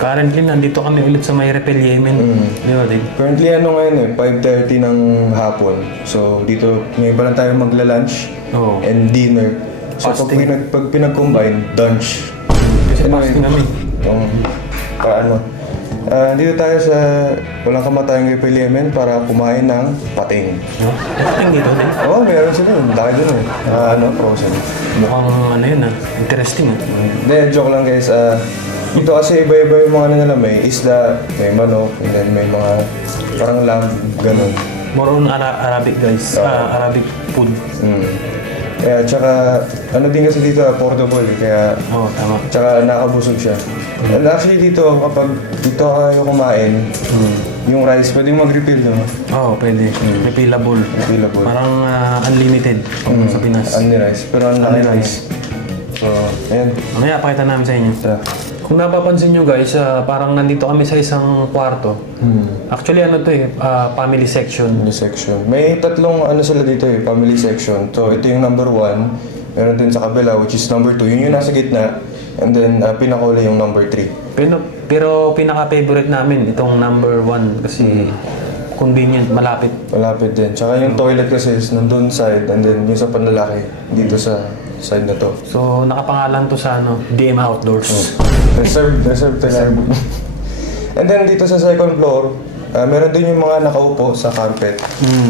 Currently, nandito kami ulit sa may Repel, Yemen. Di ba, Dave? Currently ano ngayon 5:30 ng hapon. So dito, ngayon pa lang tayo magla-lunch Oo. and dinner. So Fasting. pag pinag-combine, lunch. Kasi fasting kami. Paano? Dito tayo sa walang kamatayang Repel Yemen para kumain ng pating. No? Pating dito, Dave. Oo, meron sila yun. Laki dun frozen. Mukhang ano yun interesting Hindi, joke lang guys. Dito kasi iba-iba yung mga ano nila. May isda, may manok, and then may mga parang lamb, ganun. More on Arabic guys. Arabic food. Kaya tsaka, ano din kasi dito, affordable kaya Oo, tama. tsaka nakabusog siya. And actually dito, kapag dito kayo kumain, yung rice, pwedeng mag-refill no? Oo, pwede. Refillable. Refillable. Parang unlimited sa Pinas. Only rice, pero ang laki Only ng rice. So, ayan. Mamaya, pakita namin sa inyo. Ito. Kung napapansin nyo guys, parang nandito kami sa isang kwarto. Actually ano to family section. Family section. May tatlong ano sila dito family section. So, ito yung number 1. Meron din sa kabila, which is number 2. Yun yung nasa gitna. And then, pinakuli yung number 3. Pero pinaka-favorite namin itong number 1 kasi convenient, malapit. Malapit din. Tsaka yung toilet kasi is nandun side, and then yung sa panlalaki, dito sa side na to. So nakapangalan to sa DM Outdoors. Reserved talaga. And then dito sa second floor, meron din yung mga nakaupo sa carpet.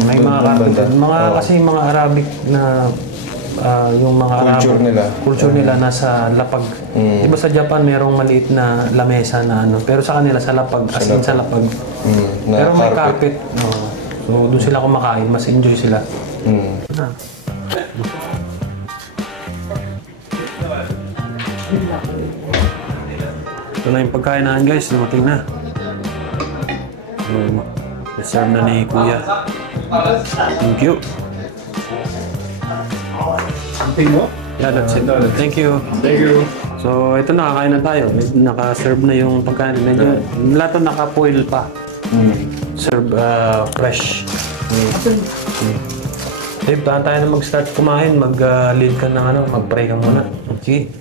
May Doon, mga doon carpet. banda. Kasi mga Arabic na yung mga Culture Arabo, nila. Culture nila nasa lapag. Di ba sa Japan merong maliit na lamesa na pero sa kanila sa lapag, as in sa lapag. Na Pero may carpet. So doon sila kumakain, mas enjoy sila. Ito na yung pagkain natin guys, dumating na. Reserve na ni Kuya. Thank you. Yeah, that's it. Thank you. Thank you. So, ito na, kakain na tayo. Naka-serve na yung pagkain. Medyo, lahat na naka-foil pa. Serve fresh. Dave, tahan tayo na mag-start kumain. Mag-lead ka ng mag-pray ka muna. Sige,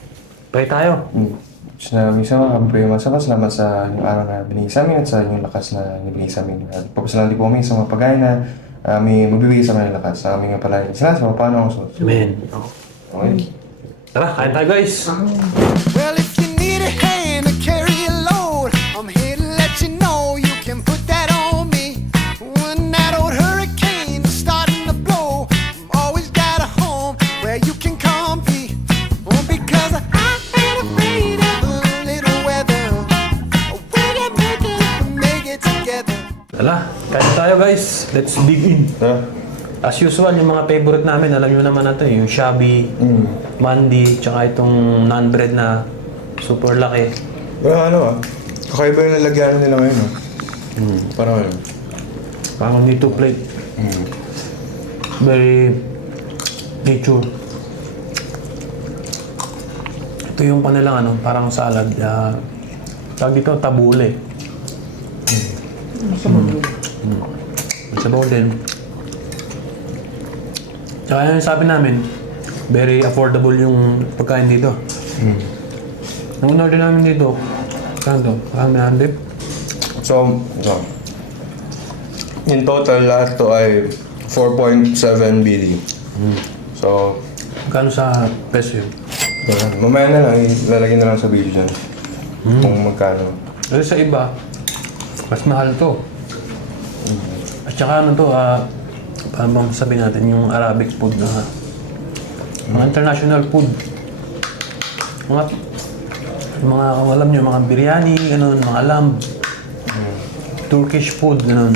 pray tayo. Na minsan pray salamat sa yung araw na binigay sa amin at sa yung lakas na binigay sa amin. Papasalan din po kami sa mga pagkain na may magbibigay sa amin ng lakas. Sa aming palayan sila sa paano ang susunod. Amen. Okay. Tara, kain tayo guys. Well, if you need a hand to carry a load, I'm here to let you know you can put that on me. When that old hurricane is starting to blow, I've always got a home where you can come be. Oh, because I ain't afraid of a little weather. We can make it together. Tara, kain tayo guys. Let's dig in. As usual, yung mga favorite namin, alam nyo naman natin, yung Shabi, Mandi, tsaka itong non-bread na super laki. Pero kakaiba yung lalagyan nila ngayon. Parang Parang need to plate. Very nature. Ito yung panilang parang salad. Tawag dito, tabule. Sabaw din. Tsaka yung sabi namin, very affordable yung pagkain dito. Nung order namin dito, kanto, 100. So, in total, lahat to ay 4.7 BD. So, Kano sa peso yun? mamaya na lang, ilalagay na lang sa video dyan. Kung magkano. Kasi sa iba, mas mahal to. At saka paano bang sabihin natin, yung Arabic food na mga international food. Mga alam nyo, mga biryani, ganun, mga lamb. Turkish food, ganun.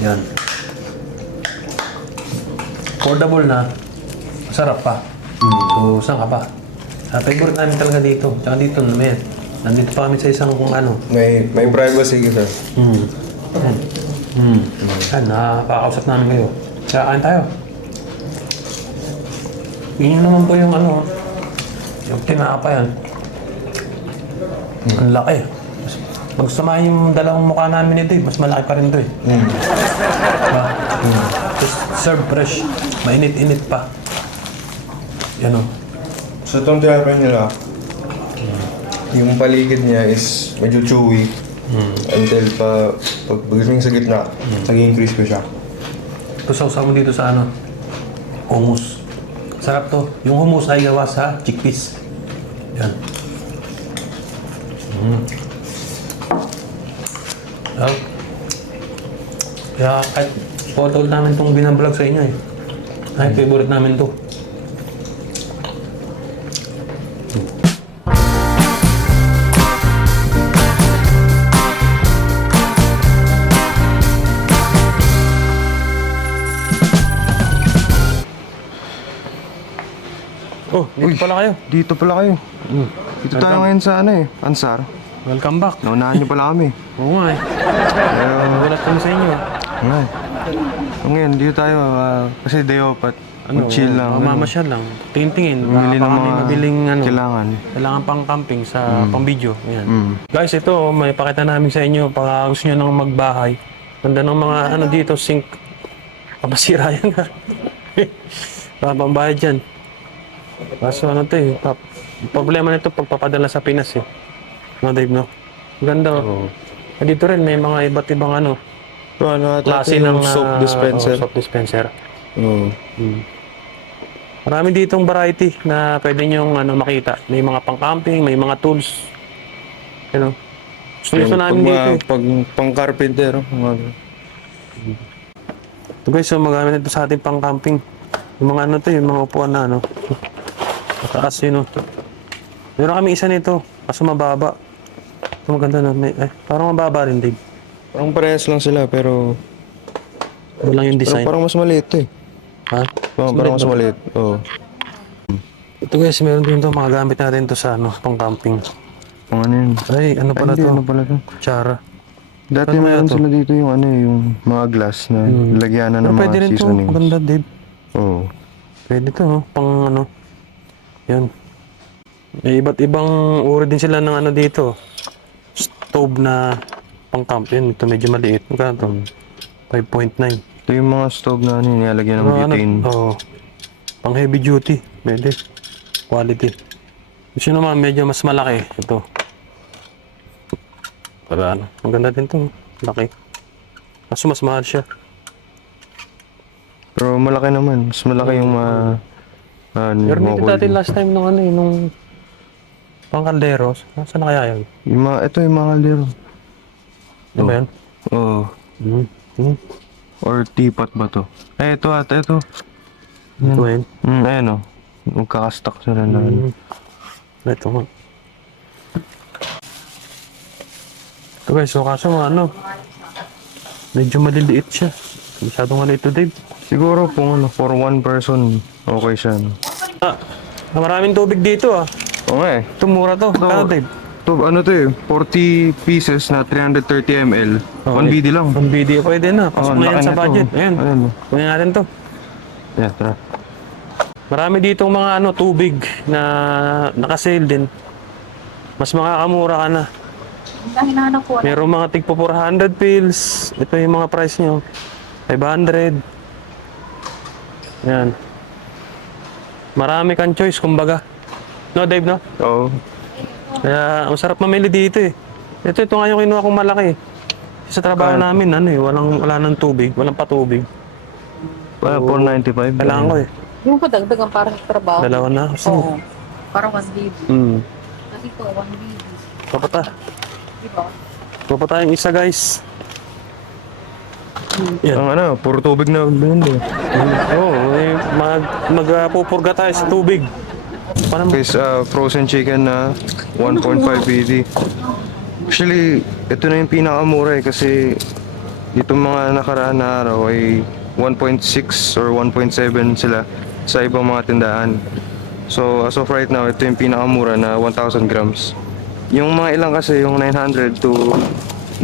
Yan. Affordable na, masarap pa. So, saan ka pa? Favorite namin talaga dito. Tsaka dito namin. Nandito pa kami sa isang May privacy kita. Yan, nakakausap namin kayo. Kaya kain tayo. Yun naman po yung yung tinapa yan. Ang laki. Pag samahin yung dalawang mukha namin ito, mas malaki pa rin ito . Diba? Just serve fresh. Mainit-init pa. Yan . So, itong tinapay nila, yung paligid niya is medyo chewy. Until pagdating sa gitna, naging crispy siya. Ito sausaw mo dito sa ano? Hummus. Sarap to. Yung hummus ay gawa sa chickpeas. Yan. Oh. Kaya kahit photo namin itong binablog sa inyo eh. Ay, favorite namin to. Oh, dito pala kayo. Dito pala kayo. Dito tayo ngayon sa ano eh, Ansar. Welcome back. Naunahan niyo pala kami. Oo nga eh. Pero, Nagulat kami sa inyo. nga eh. So, ngayon, dito tayo kasi day off at chill lang. Mamamasyal lang. Tingin-tingin. Bumili ng Baka may mga mabiling kailangan. Kailangan pang camping sa pang video. Yan. Guys, ito may pakita namin sa inyo pag gusto nyo nang magbahay. Ganda ng mga ano dito, sink. Papasira yan ha. Pambayad yan. Kaso ano to eh. Problema nito pagpapadala sa Pinas eh. No, Dave, no? Ganda oh. Dito rin may mga iba't ibang ano. So, ano Klase ng soap dispenser. soap dispenser. Oo. Marami ditong variety na pwede nyong ano, makita. May mga pang-camping, may mga tools. Ano? Gusto namin dito eh. Pag pang-carpenter. Ito guys, so magamit ito sa ating pang-camping. Yung mga ano to, yung mga upuan na ano. Mataas yun oh. Meron kami isa nito, kaso mababa. Ito maganda na. Parang mababa rin, Dave. Parang parehas lang sila pero Walang yung pero design. parang mas maliit eh. Ha? Parang mas maliit. Oo. Ito guys, meron din ito. Magagamit natin ito sa ano, pang-camping. Kung ano yun. Ay, ano pala Hindi, to? ano pala to? Kutsara. Dati Ano kaya meron to? sila dito yung ano eh, yung mga glass na lagyanan Pero ng pwede mga rin to. seasonings. Maganda, Dave. Oo. Pwede to, no? Pang ano. Yan. May iba't ibang uri din sila ng ano dito. Stove na pang-camp. Yan, ito medyo maliit. Magkano to? 5.9. Ito yung mga stove na ano, nilalagyan ng butane. Oo. Pang heavy duty. Pwede. Quality. Gusto naman medyo mas malaki. Ito. Para ano. Maganda din to. Laki. Kaso mas mahal siya. Pero malaki naman. Mas malaki yung mga... Pero mga dito dati cold. last time nung ano eh, nung pang kalderos. Saan na kaya yun? Yung mga, ito yung mga lero. Ano ba yan? Oo. Or teapot ba to? Eh, ito ata, ito. Ito ba yun? Ayan o. Magkakastock sila na. Ito nga. Ito guys, so kaso mga ano, medyo maliliit siya. Masyadong ano ito, Dave. Siguro kung ano, for one person, okay siya. No? Maraming tubig dito ah. Oo nga eh. Ito mura to. Ano, Dave? To, ano to eh, 40 pieces na 330 ml. 1 BD lang. Ang video pwede na. Pasok na yan laki sa na to. budget. Ayan. Ayan. Kunin natin to. Yeah, tara. Marami ditong mga ano, tubig na nakasale din. Mas makakamura ka na. Ang hinahanap ko. Merong mga tigpo 400 pills. Ito yung mga price nyo. 500. Yan. Marami kang choice, kumbaga. No, Dave, no? Oo. Kaya, ang sarap mamili dito eh. Ito nga yung kinuha kong malaki eh. Sa trabaho namin, ano eh, wala nang tubig, walang patubig. Wala, 495. Kailangan ko eh. Yung padagdagan para sa trabaho. Dalawa na. Kasi, Oo. Parang 1 BB. Kasi ito, 1 BB. Papata. Diba? Papata yung isa, guys. Yan. Ang ano, puro tubig na binili. Oo, eh, magpupurga tayo sa tubig. Paano mo? Guys, frozen chicken na 1.5 BD. Actually, ito na yung pinakamura eh kasi itong mga nakaraan na araw ay 1.6 or 1.7 sila sa ibang mga tindahan. So, as of right now, ito yung pinakamura na 1,000 grams. Yung mga ilang kasi, yung 900 to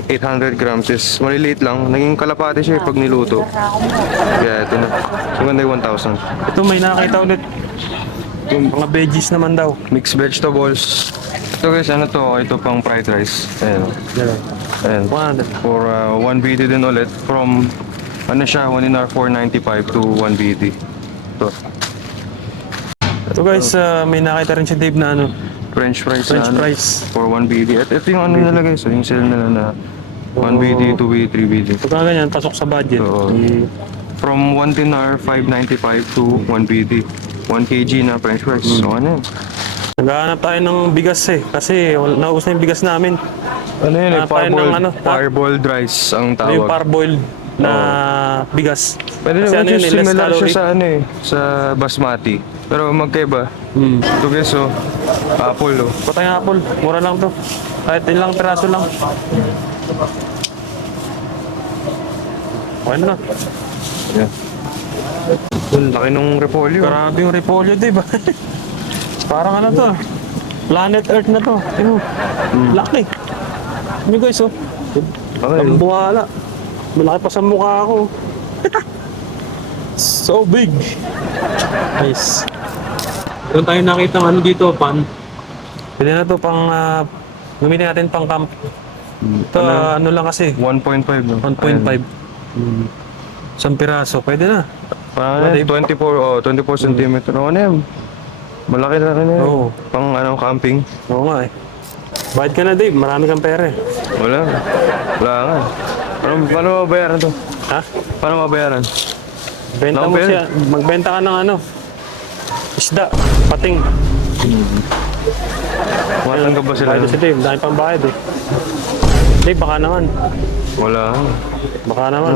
800 grams is maliliit lang. Naging kalapati siya eh pag niluto. Kaya ito na. So, ganda yung 1,000. Ito may nakakita ulit. Yung mga veggies naman daw. Mixed vegetables. Ito guys, ano to? Ito pang fried rice. Ayan. Ayan. 100. For 1 BD din ulit. From, ano siya, 1 dinar 495 to 1 BD. Ito. Ito guys, may nakita rin si Dave na ano. French fries French na, ano, fries. for 1 BD. At ito yung ano nilagay, so yung sale nila na 1 BD, 2 BD, 3 BD. Pagka ganyan, pasok sa budget. So, from 1 dinar, 5.95 to 1 BD. 1 kg na French fries. So, ano yun? Naghahanap tayo ng bigas eh. Kasi naubos na yung bigas namin. Ano yun eh, Ah, tayo ng ano, parboiled rice ang Ano yung tawag. parboiled na bigas. Pwede Kasi naman ano yun, yung less similar siya calorie. sa ano eh, sa basmati. Pero magkaiba. Ito guys, oh, apple oh. Patay ng apple. Mura lang to. Kahit ilang piraso lang. Okay na. Yan. Laki nung repolyo. Grabe yung repolyo, di ba? Parang ano to? Planet Earth na to. Tingnan mo. Laki. Ano guys, oh. Okay, Ang buhala. Malaki pa sa mukha ko. So big. Nice. Doon tayo nakita ng ano dito, pan. Pwede na to pang, gamitin natin pang camp. Ito, ano lang kasi, 1.5 no? 1.5. Isang piraso, pwede na. Parang Pwede. 24 cm. Ano yan? Malaki na rin yan. Oo. Pang ano, camping. Oo nga eh. Bayad ka na Dave, marami kang pera eh. Wala. Wala nga. Paano mabayaran to? Ha? Paano mabayaran? Benta mo Nakapera. siya, magbenta ka ng ano, isda, pating. Matanggap ba sila? Bayad si Dave, dahil pang bayad eh. Dave, baka naman. Wala. Baka naman.